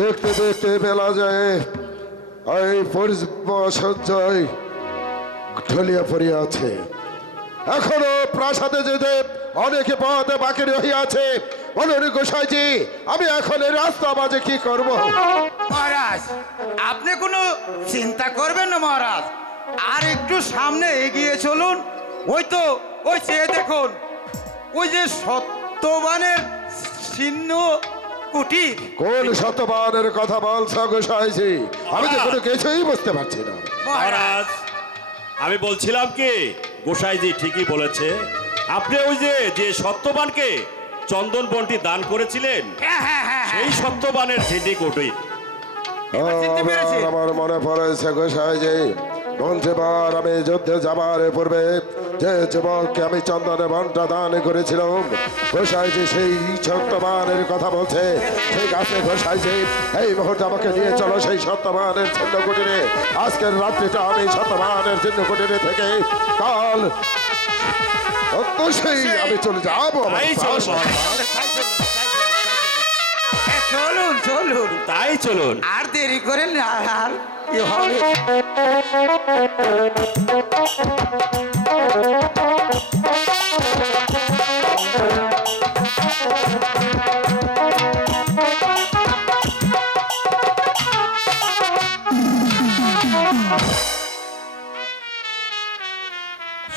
দেখতে দেখতে বেলা যায়, এই সজ্জায় ঢলিয়া পড়িয়া আছে। এখনো প্রাসাদে যেতে অনেকে পথে বাকি রহিয়াছে। বলুন গোসাইজি, আমি এখন এই রাস্তা মাঝে কি করব? মহারাজ, আপনি কোনো চিন্তা করবেন না মহারাজ, আর একটু সামনে এগিয়ে চলুন। ওই চেয়ে দেখুন, ওই যে সত্যবানের চিহ্ন কুটির। কোন সত্যবানের কথা বলছো গোসাইজি? আমি তো কোনো কিছুই বুঝতে পারছি না। মহারাজ, আমি বলছিলাম কি, গোসাইজি ঠিকই বলেছে। আপনি ওই যে সত্যবানকে চন্দন বনটি দান করেছিলেন, সেই সত্যবানের ঝিন্ডি কুটির। আমার মনে পড়েছে গোসাইজি, মন্ত্রীবার আমি যুদ্ধে যাবার পূর্বে যে যুবককে আমি চন্দনে বনটা দান করেছিলাম, গোসাইজি সেই সত্যবানের কথা বলছে। ঠিক আছে গোসাইজি, এই মুহূর্তে আমাকে নিয়ে চলো সেই সত্যবানের চিহ্ন কুটিরে। আজকের রাত্রিটা আমি সত্যবানের চিহ্ন কুটিরে থেকে কাল অবশ্যই আমি চলে যাবো। চলুন চলুন, তাই চলুন। আর দেরি করেন না, আর কি হবে?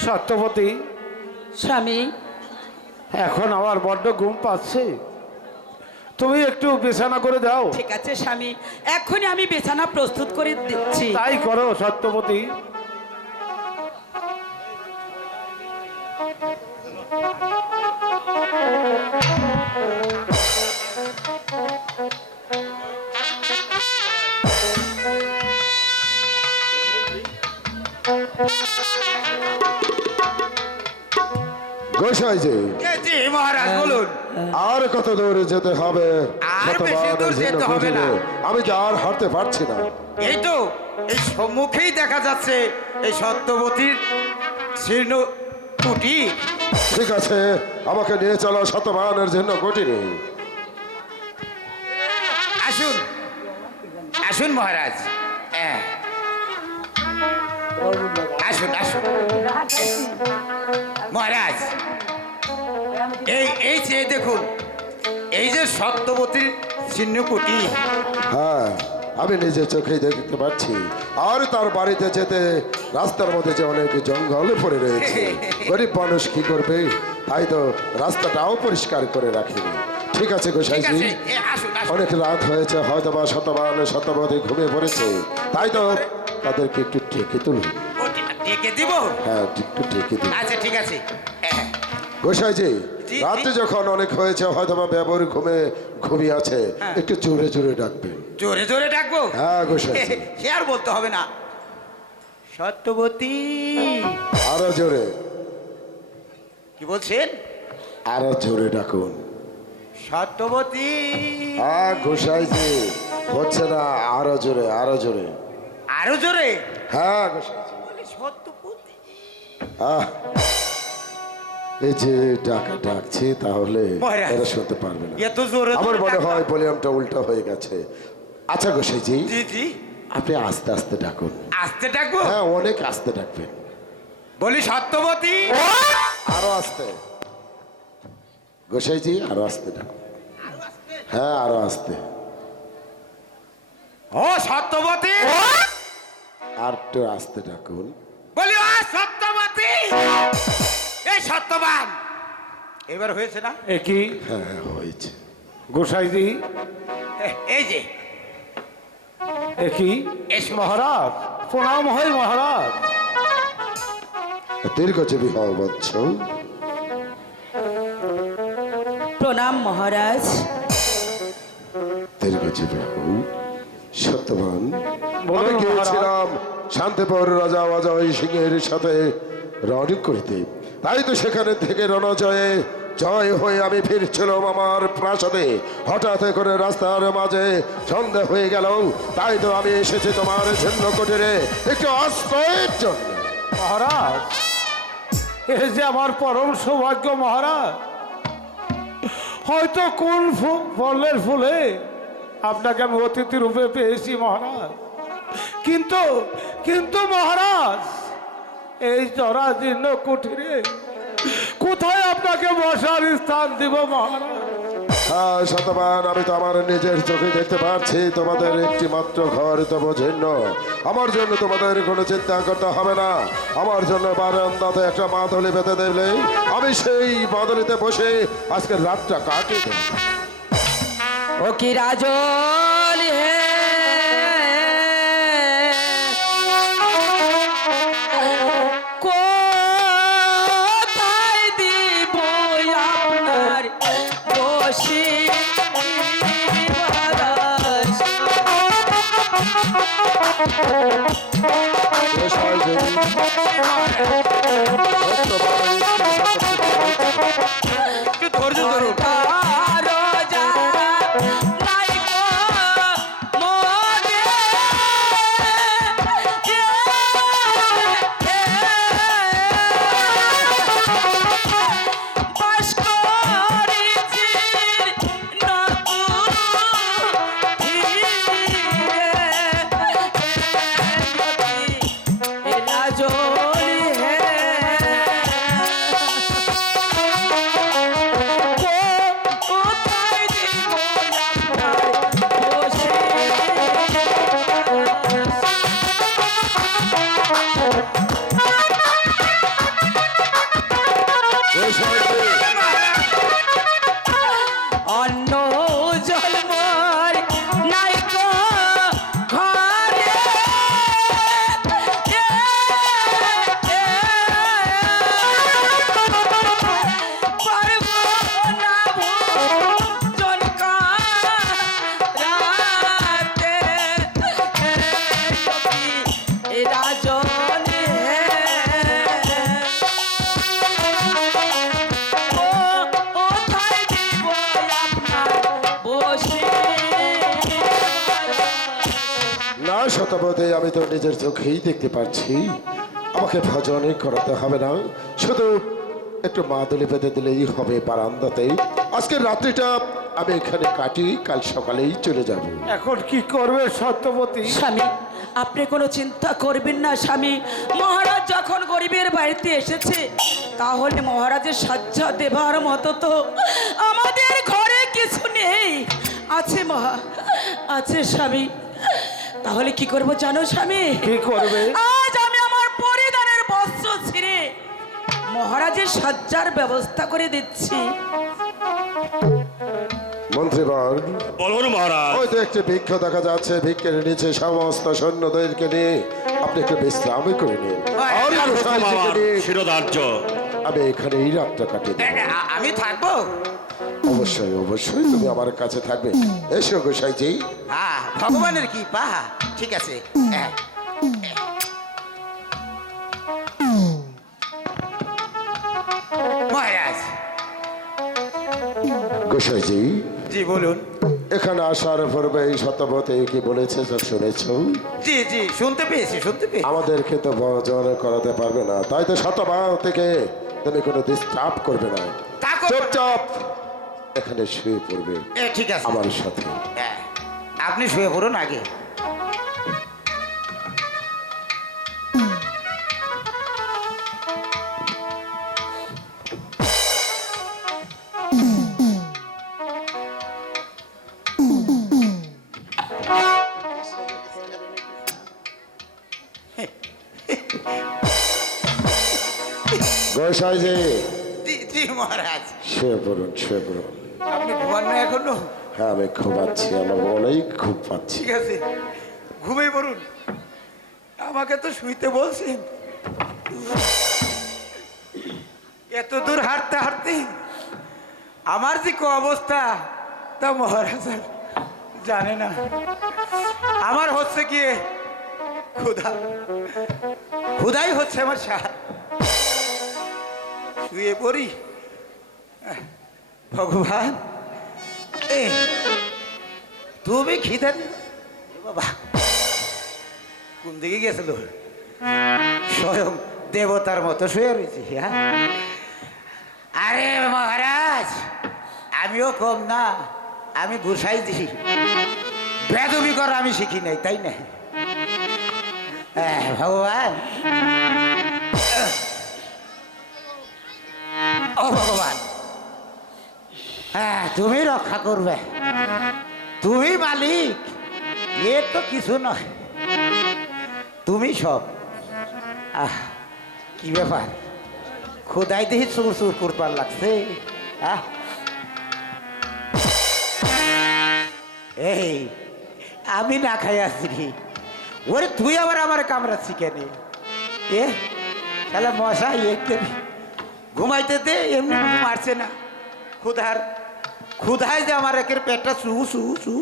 সত্যবতী, স্বামী, এখন আমার বড্ড ঘুম পাচ্ছে, তুমি একটু বিছানা করে দাও। ঠিক আছে স্বামী, এখনই আমি বিছানা প্রস্তুত করে দিচ্ছি। তাই করো সত্যবতী। গোসাইজি, জি মহারাজ বলুন। আর কত দূর যেতে হবে? আর বেশি দূর যেতে হবে না। আমি তো আর হাঁটতে পারছি না। এই তো এই সম্মুখেই দেখা যাচ্ছে এই সত্যবতীর শীর্ণ কুটির। ঠিক আছে, আমাকে নিয়ে চলো শতমানের জন্য কুটিরে। আসুন আসুন মহারাজ, হ্যাঁ আসুন আসুন মহারাজ। এই চেয়ে দেখুন, এই যে সত্যবতীর চিহ্ন কুটির। হ্যাঁ, আমি নিজে চোখেই দেখতে পাচ্ছি। আর তার বাড়িতে যেতে রাস্তার মধ্যে যে অনেক জঙ্গল পড়ে রয়েছে, গরিব মানুষ কি করবে? তাই তো রাস্তাটাও পরিষ্কার করে রাখিনি। ঠিক আছে ঠিক গোসাইজি, আছে, আসুন আসুন। অনেক রাত হয়েছে, হয়তো বা শতবতী ঘুমিয়ে পড়েছে। তাই তো তাদেরকে একটু ঢেকে তুলুন। ও, ডেকে দিব? হ্যাঁ, একটু ঢেকে দিন আচ্ছা ঠিক আছে, হ্যাঁ। গোসাইজি। জি, রাত্রি জি। যখন অনেক হয়েছে, হয়তো বা ব্যবহার ঘুমিয়ে আছে, হ্যাঁ। একটু জোরে জোরে ডাকবেন। জোরে জোরে ডাকবো? হ্যাঁ গোসাইজি, সে আর বলতে হবে না। সত্যবতী। আরো জোরে, কি বলছেন? আরো জোরে ডাকুন। সত্যবতী। হ্যাঁ গোসাইজি, হচ্ছে না, আরো জোরে, আরো জোরে। আরো জোরে? হ্যাঁ গোসাইজি। বলি সত্যবতী। আহ, এই যে ডাকা ডাকছে, তাহলে মহারাজ। এরা শুনতে পারবে না। এত জোরে আমার জোরে মনে ডাকলাম। হয় ভলিউমটা উল্টা হয়ে গেছে। আচ্ছা গোসাইজি, জি জি। আপনি আস্তে আস্তে ডাকুন। আস্তে ডাকবো? হ্যাঁ, অনেক আস্তে ডাকবেন। বলি সত্যবতী। আরো আস্তে। গোসাইজি, আরো আস্তে ডাকুন। হ্যাঁ, আরো আস্তে। ও সত্যবতী। আর একটু আস্তে ডাকুন। বলি ও সত্যবতী। এই সত্যবান। এবার হয়েছে না? একই হ্যাঁ, হয়েছে। গোসাইজি, এই যে একই এসো। মহারাজ, প্রণাম হয় মহারাজ। দীর্ঘজীবী হও বৎস। প্রণাম মহারাজ। দীর্ঘজীবী হও সত্যবান। বলুন আমি মহারাজ। গিয়েছিলাম শান্তিপুর রাজা অজয় সিংহের সাথে রণি করিতে। তাই তো সেখানে থেকে রণজয়ে জয় হয়ে আমি ফিরছিলাম আমার প্রাসাদে। হঠাৎ করে রাস্তার মাঝে সন্ধ্যা হয়ে গেল। তাই তো আমি এসেছি তোমার ছিন্ন কুটিরে একটু আশ্রয়ের জন্য। মহারাজ, এ যে আমার পরম সৌভাগ্য মহারাজ। হয়তো কোন ফলের ফুলে আপনাকে আমি অতিথি রূপে পেয়েছি মহারাজ, কিন্তু কিন্তু মহারাজ এই জরাজীর্ণ কুঠিরে কোথায় আপনাকে বসার স্থান দিব মহারাজ? হ্যাঁ শতমান, আমি তো আমার নিজের চোখে দেখতে পাচ্ছি তোমাদের একটি মাত্র ঘর তবু জীর্ণ। আমার জন্য তোমাদের কোনো চিন্তা করতে হবে না। আমার জন্য বারান্দাতে একটা মাদুলি পেতে দিলে আমি সেই মাদুলিতে বসে আজকের রাতটা কাটিয়ে দেব। ও কি রাজন হে কোথায় দিব আপনার বসি গোসাইজি, একটু ধৈর্য ধরুন। অন্য জন্মর নাইকো ঘরে পারব না ভোজন করাতে রাজন না শতপথে, আমি তো নিজের চোখেই দেখতে পাচ্ছি আমাকে ভজনই করাতে হবে না, শুধু একটু মাদুলি পেতে দিলেই হবে বারান্দাতে। আজকের রাত্রিটা আমি এখানে কাটি, কাল সকালেই চলে যাব। এখন কি করবে সত্যবতী? স্বামী, আপনি কোনো চিন্তা করবেন না স্বামী। মহারাজ যখন গরিবের বাড়িতে এসেছে, তাহলে মহারাজের সাজ্জা দেবার মতো তো আমাদের ঘরে কিছু নেই। আছে আছে স্বামী। তাহলে কি করব জানো স্বামী? কি করবে? আজ আমি আমার পরিধানের বস্ত্র ছিঁড়ে মহারাজের সাজ্জার ব্যবস্থা করে দিচ্ছি। মন্ত্রীবর, বলুন মহারাজ। ওই তো একটি বৃক্ষ দেখা যাচ্ছে, বৃক্ষের নিচে সমস্ত সৈন্যদেরকে নিয়ে আপনি একটু বিশ্রামই করে নিন। আর গোসাইজিকে আমার নিয়ে শিরোধার্য। আমি এখানে এই রাতটা কাটিয়ে দেব। আমি থাকবো। অবশ্যই অবশ্যই তুমি আমার কাছে থাকবে। এসো গোসাইজি। হ্যাঁ, ভগবানের কি পা। ঠিক আছে। হ্যাঁ। মহারাজ। গোসাইজি, জি বলুন। এখানে আসার পূর্বে এই শতপথে কি বলেছে শুনেছ? জি জি, শুনতে পেয়েছি শুনতে পেয়েছি। আমাদেরকে তো ভজন করাতে পারবে না, তাই তো শতভাগ থেকে তুমি কোনো ডিস্টার্ব করবে না, তা করবো না। চুপচাপ এখানে শুয়ে পড়বে ঠিক আছে। আমার সাথে। হ্যাঁ, আপনি শুয়ে পড়ুন আগে। গোসাইজি, জি জি মহারাজ। শুয়ে পড়ুন শুয়ে পড়ুন। আপনি ঘুমান না এখনো? হ্যাঁ আমি ঘুমাচ্ছি, আমার অনেক ঘুম পাচ্ছি। ঠিক আছে, ঘুমিয়ে পড়ুন। আমাকে তো শুইতে বলছেন। এত দূর হাঁটতে হাঁটতে আমার যে কি অবস্থা তা মহারাজ আর জানে না। আমার হচ্ছে কি ক্ষুধা, ক্ষুধাই হচ্ছে আমার সার। শুয়ে পড়ি। ভগবান, তুমি খিদে বাবা কোন দিকে গেছিল? স্বয়ং দেবতার মতো শুয়ে রয়েছি। হ্যাঁ, আরে মহারাজ, আমিও কম না, আমি গোসাইজি। বেদবি করা আমি শিখি নাই, তাই না? ভগবান, ও ভগবান, হ্যাঁ তুমি রক্ষা করবে, তুমি মালিক, এর তো কিছু নয়, তুমি সব। কি ব্যাপার, খোদাই দেখি চুর চুর করবার লাগছে। এই আমি না খাই আসছি, ওরে তুই আবার আমার কামড়াচ্ছি কেন? এ তাহলে মশা একটু ঘুমাইতে দে, এমনি মারছে না। ক্ষুধায় যে আমার একের পেটটা চু চু চু।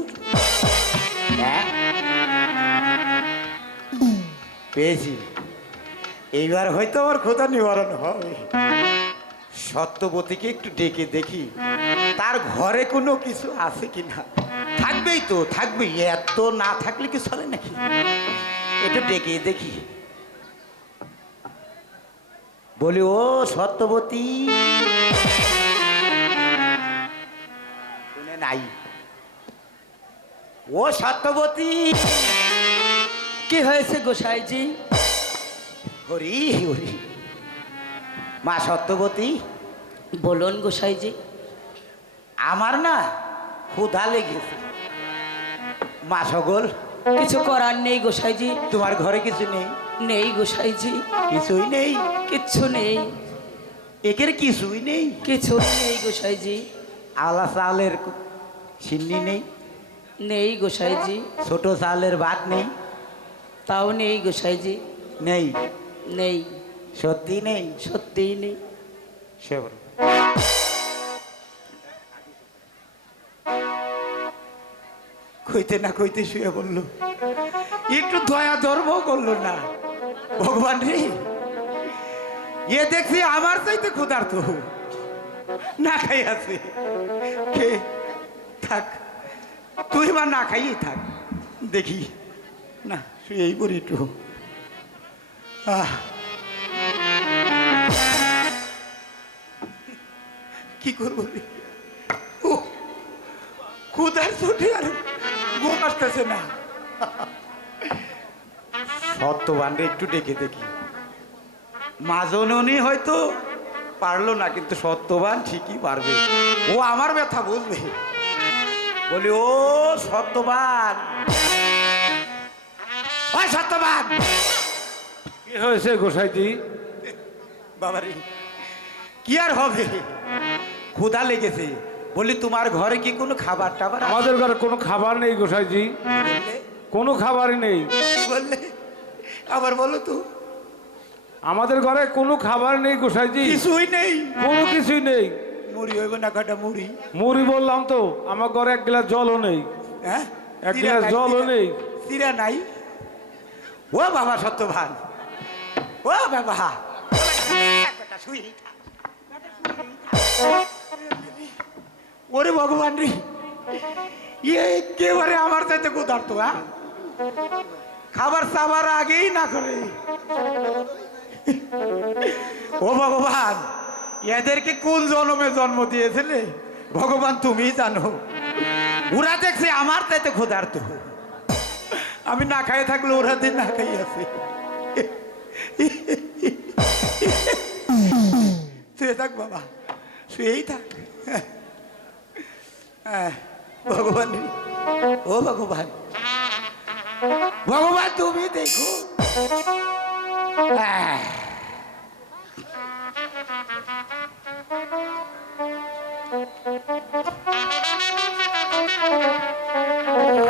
পেয়েছি, এইবার হয়তো আমার ক্ষুধা নিবারণ হবে। সত্যবতীকে একটু ডেকে দেখি তার ঘরে কোনো কিছু আছে কিনা। থাকবেই তো, থাকবেই, এত না থাকলে কি চলে নাকি? একটু ডেকে দেখি, বলি ও সত্যবতী, শুনে নাই? ও সত্যবতী, কি হয়েছে গোসাইজি? হরি হরি। মা সত্যবতী, বলুন গোসাইজি। আমার না ক্ষুধা লেগেছে। মা সকল, কিছু করার নেই গোসাইজি। তোমার ঘরে কিছু নেই? নেই গোসাইজি, কিছুই নেই? কিচ্ছু নেই, একের কিছুই নেই? কিছু নেই গোসাইজি। আলা চালের সিন্নি নেই? নেই গোসাইজি। ছোট চালের ভাত নেই? তাও নেই গোসাইজি। নেই? নেই, সত্যি নেই? সত্যিই নেই। সে বলো। কইতে না কইতে শুয়ে বললো, একটু দয়া ধর্ম করলো না। ভগবান রে, এ দেখছি আমার চাইতে ক্ষুধার্ত, না খাই আছে। কে থাক, তুই মা না খাইয়ে থাক, দেখি না শুয়েই পড়ি একটু। কি করবো রে? ও ক্ষুধার চোটে আর ঘুম আসতেছে না। সত্যবান রে একটু ডেকে দেখি। মাজননী হয়তো পারলো না, কিন্তু সত্যবান ঠিকই পারবে, ও আমার ব্যথা বুঝবে। বলি ও সত্যবান, ওই সত্যবান। কি হয়েছে গোসাইজি? বাবারে, কি আর হবে, ক্ষুধা লেগেছে। বলি তোমার ঘরে কি কোনো খাবার টাবার আছে? আমাদের ঘরে কোনো খাবার নেই গোসাইজি, বললে? কোনো খাবারই নেই। কি বললে আবার বলো তো? আমাদের ঘরে কোনো খাবার নেই গোসাইজি, কিছুই নেই? কোনো কিছুই নেই। মুড়ি হইব না, কাটা মুড়ি? মুড়ি বললাম তো, আমার ঘরে এক গ্লাস জলও নেই, হ্যাঁ, এক গ্লাস জলও নেই। চিরা নাই? ও বাবা সত্যবান, ও বাবা, ওরে ভগবান রে, একেবারে আমার চাইতে ক্ষুধার্ত। খাবার চাবার আগেই না করে। ও ভগবান, এদেরকে কোন জন্মে জন্ম দিয়েছিলে ভগবান তুমি জানো। ওরা দেখছে আমার চাইতে ক্ষুধার্ত, আমি না খাই থাকলে ওরা দিন না খাই আছে। শুয়ে থাক বাবা, শুয়েই থাক। ভগবান, ও ভগবান, ভগবান তুমি দেখো।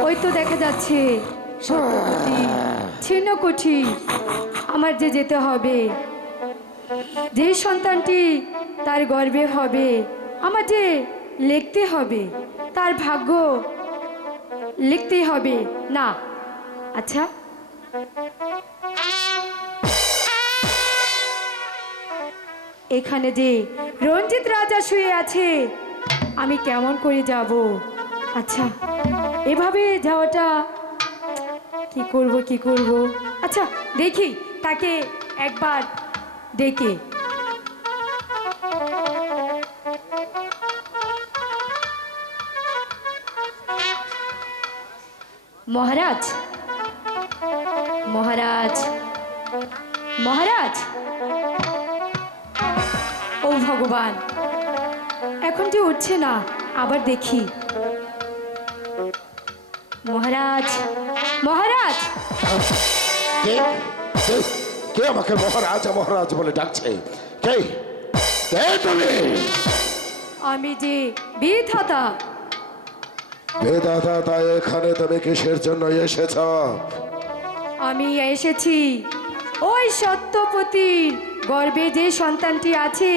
ওই তো দেখা যাচ্ছে সত্যবতী ছিন্নকুঠি। আমার যে যেতে হবে, যে সন্তানটি তার গর্বে হবে, আমার যে লিখতে হবে, তার ভাগ্য লিখতেই হবে না। আচ্ছা, এখানে যে রঞ্জিত রাজা শুয়ে আছে, আমি কেমন করে যাব? আচ্ছা, এভাবে যাওয়াটা কি করব? আচ্ছা দেখি, তাকে একবার ডেকে। মহারাজ, মহারাজ, মহারাজ, ও ভগবান, এখন যে উঠছে না, আবার দেখি। মহারাজ, মহারাজ, কে কে কে আমাকে মহারাজ মহারাজ বলে ডাকছে? কে কে তুমি? আমি যে বিধাতা। বেদাতা, তাই এখানে তুমি কিসের জন্য এসেছ? আমি এসেছি ওই সত্যপতির গর্ভে যে সন্তানটি আছে,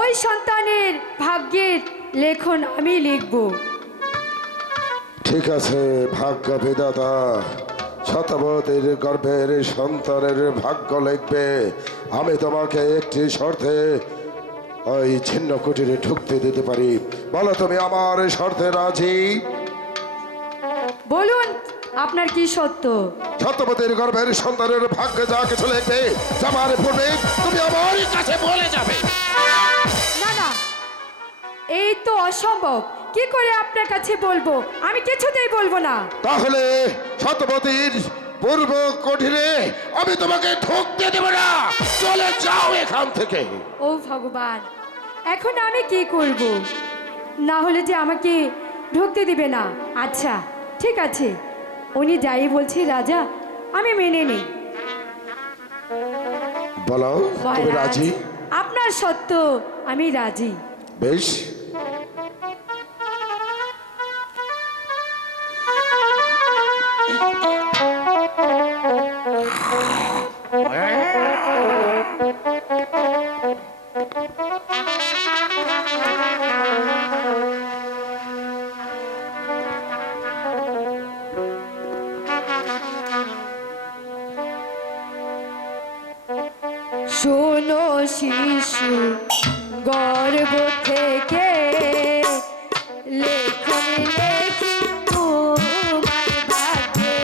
ওই সন্তানের ভাগ্যের লেখন আমি লিখব। ঠিক আছে, ভাগ্য বিধাতা শতপতির গর্ভের সন্তানের ভাগ্য লিখবে। আমি তোমাকে একটি শর্তে ওই ছিন্ন কুটিরে ঢুকতে দিতে পারি। বলো, তুমি আমার শর্তে রাজি? বলুন আপনার কি সত্য? শতপতির গর্ভের সন্তানের ভাগ্যে যা কিছু লিখবে, যাবার পূর্বে তুমি আমার কাছে বলে যাবে। না না, এই তো অসম্ভব। কি করে আপনার কাছে বলবো? আমি কিছুতেই বলবো না। তাহলে শতপতির পূর্ব কুটিরে আমি তোমাকে ঢুকতে দেব না। চলে যাও এখান থেকে। ও ভগবান, এখন আমি কি করব? না হলে যে আমাকে ঢুকতে দিবে না। আচ্ছা ঠিক আছে, উনি যাই বলছি রাজা, আমি মেনে নেই। বলো, তুমি মহারাজ, রাজি? আপনার সত্য, আমি রাজি। বেশ, শোনো শিশু গর্ভ থেকে লেখন লেখি তোমার ভাগ্যে,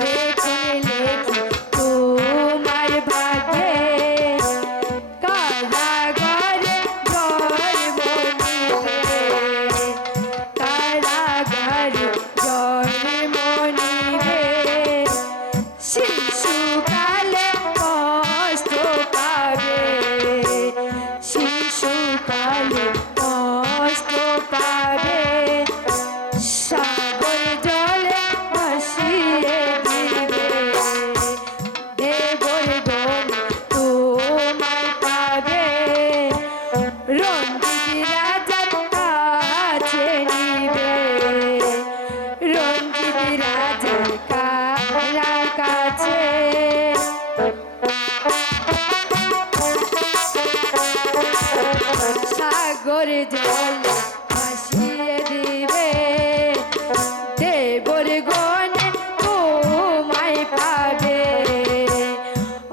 লেখন লেখি তোমার ভাগ্যে, কারাগারে জন্ম নিবে, কারাগারে জন্ম নিবে, শিশুকালে কষ্ট পাবে, শিশুকালে কষ্ট পাবে, সাগর জলে ভাসিয়ে দিবে, দেবর গণ তোমায় পাবে, রঞ্জিত রাজার কাছে নিবে, রঞ্জিত রাজার কাছে। সাগর জল ভাসিয়ে দিবে, দেবর গণ তোমায় পাবে,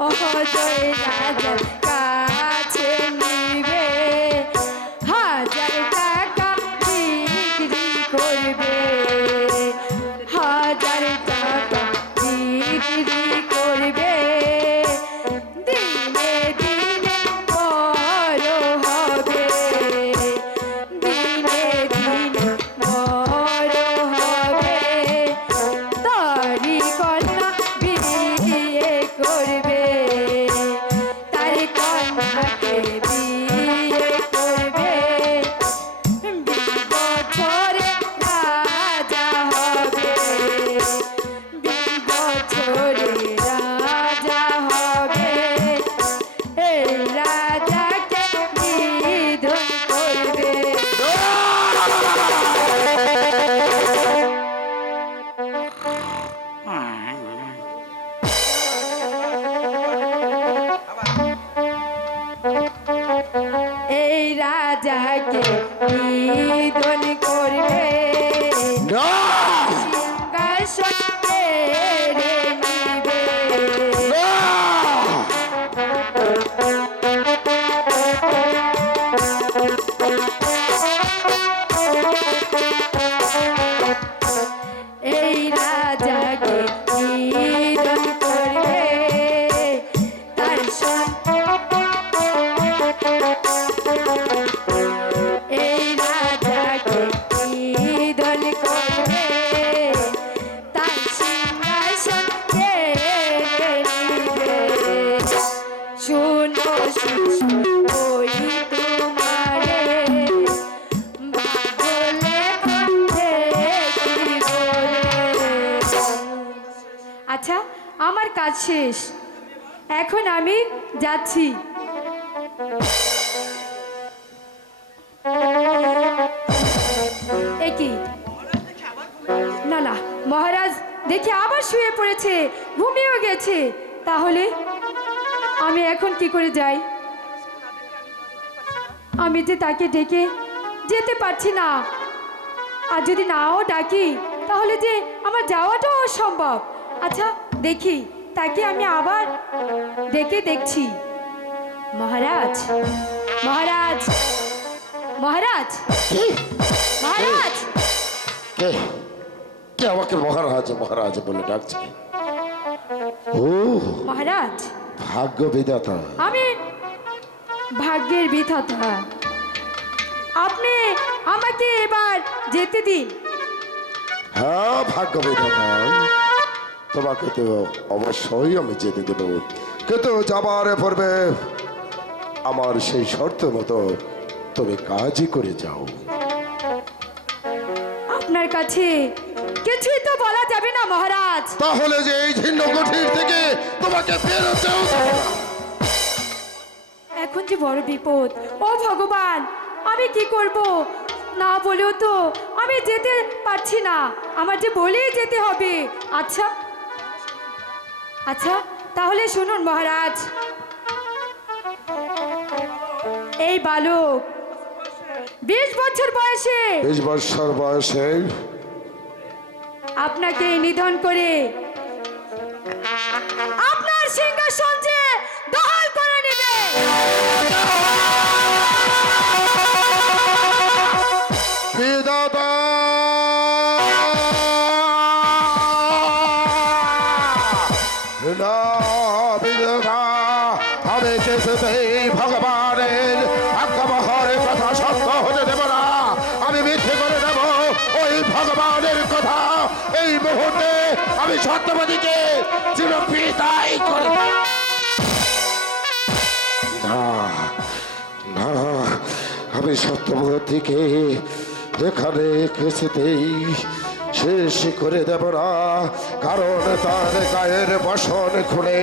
অজয় রাজার কাছে নিবে, হাজার টাকা বিক্রি করবে, হাজার টাকা বিক্রি করবে, দিনে দিনে বড় হবে, দিনে দিনে বড় হবে, তারি কন্যা বিয়ে করবে, তারি কন্যাকে বিয়ে করবে, বছরে রাজা হবে, বছরে রাজা হবে, এই রাজাকে নিধন করবে। এই রাজাকে নিধন করবে, না! সিংহাসন কেড়ে নিবে, না! এই রাজাকে নিধন করবে, তার ওই তোমারে বলে করতে কি করে। আচ্ছা, আমার কাজ শেষ, এখন আমি যাচ্ছি। একই না না, মহারাজ দেখি আবার শুয়ে পড়েছে, ঘুমিয়েও গেছে। তাহলে আমি এখন কি করে যাই? আমি যে তাকে ডেকে যেতে পারছি না, আর যদি নাও ডাকি তাহলে যে আমার যাওয়াটাও অসম্ভব। আচ্ছা দেখি, তাকে আমি আবার ডেকে দেখছি। মহারাজ, মহারাজ, মহারাজ, মহারাজ। কে কে আমাকে মহারাজ মহারাজ বলে ডাকছে? ও মহারাজ, ভাগ্য বিধাতা। আমি ভাগ্যের বিধাতা, আপনি আমাকে এবার যেতে দিন। হ্যাঁ ভাগ্য বিধাতা, তোমাকে তো অবশ্যই আমি যেতে দেব, কিন্তু যাবার পূর্বে আমার সেই শর্ত মতো তুমি কাজই করে যাও। আপনার কাছে কিছুই তো বলা যাবে না মহারাজ। তাহলে যে এই ছিন্ন কুঠির থেকে তোমাকে বেরোতেও দেব না। এখন যে বড় বিপদ, ও ভগবান, আমি কি করব? না বলেও তো আমি যেতে পারছি না, আমার যে বলেই যেতে হবে। আচ্ছা আচ্ছা, তাহলে শুনুন মহারাজ, এই বালক 20 বছর বয়সে 20 বছর বয়সে আপনাকে নিধন করে আপনার সিংহাসন যে দখল করে নেবে। বিধাতা না, বিধাতা আমি কিছুতেই ভগবানের ভাগ্যবহরের কথা সত্য হতে দেব না। আমি মিথ্যে করে দেব ওই ভগবানের কথা। এই মুহূর্তে আমি সত্যবতীকে চিরবিদায় করে দেব। না না, আমি সত্যবতীকে এখানে কিছুতেই শেষ করে দেব না, কারণ তার গায়ের বসন খুলে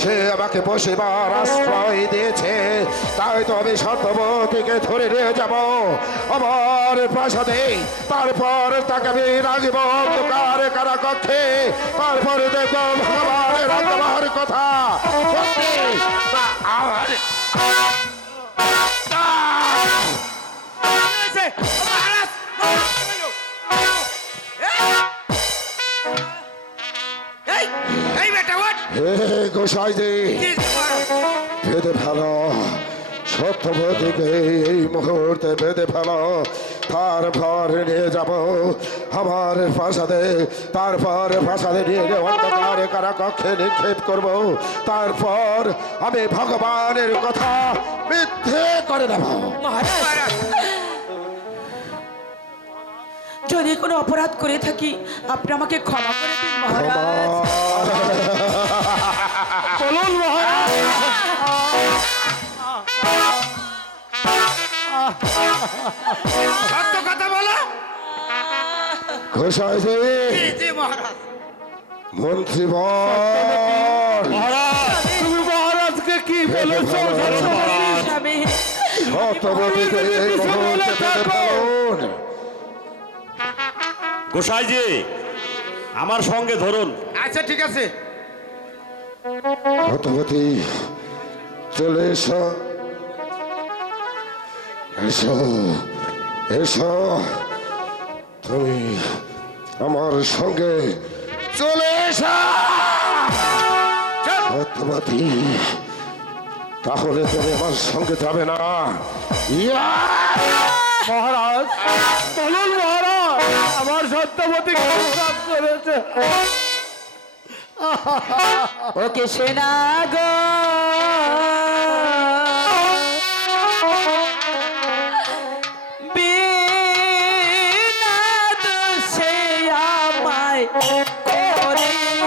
সে আমাকে বসিবার আশ্রয় দিয়েছে। তাই তো আমি সত্যবতীকে ধরে নিয়ে যাব আমার প্রাসাদে, তারপর তাকে আমি রাখব অন্ধকার কারাকক্ষে, তারপরে দেখব ভগবানের আত্মার কথা সত্যি না আমার। গোসাইজি বেঁধে ফেলো সত্যবতীকে, এই মুহূর্তে বেঁধে ফেলো, তারপর নিয়ে যাব আমার প্রাসাদে, তারপর প্রাসাদে নিয়ে গিয়ে অন্ধকারে কারাকক্ষে নিক্ষেপ করব, তারপর আমি ভগবানের কথা মিথ্যে করে দেব। মহারাজ, যদি কোনো অপরাধ করে থাকি আপনি আমাকে ক্ষমা করে দিন মহারাজ। বলুন মহারাজ। সত্য কথা বলো। গোসাইজি, জি মহারাজ। মন্ত্রীবর, মহারাজ, তুমি মহারাজকে কি বলেছো? স্বামী, সত্যবতীকে এই মুহূর্তে বেঁধে ফেলুন। গোসাইজি আমার সঙ্গে ধরুন। আচ্ছা ঠিক আছে। সত্যবতী চলে এসো, এসো এসো, তুমি আমার সঙ্গে চলে এসো। সত্যবতী, তাহলে তুমি আমার সঙ্গে যাবে না? মহারাজ, বলুন মহারাজ, আমার সত্যবতী খারাপ করেছে। ওকে সেনা গো, বিনা দোষে আমায়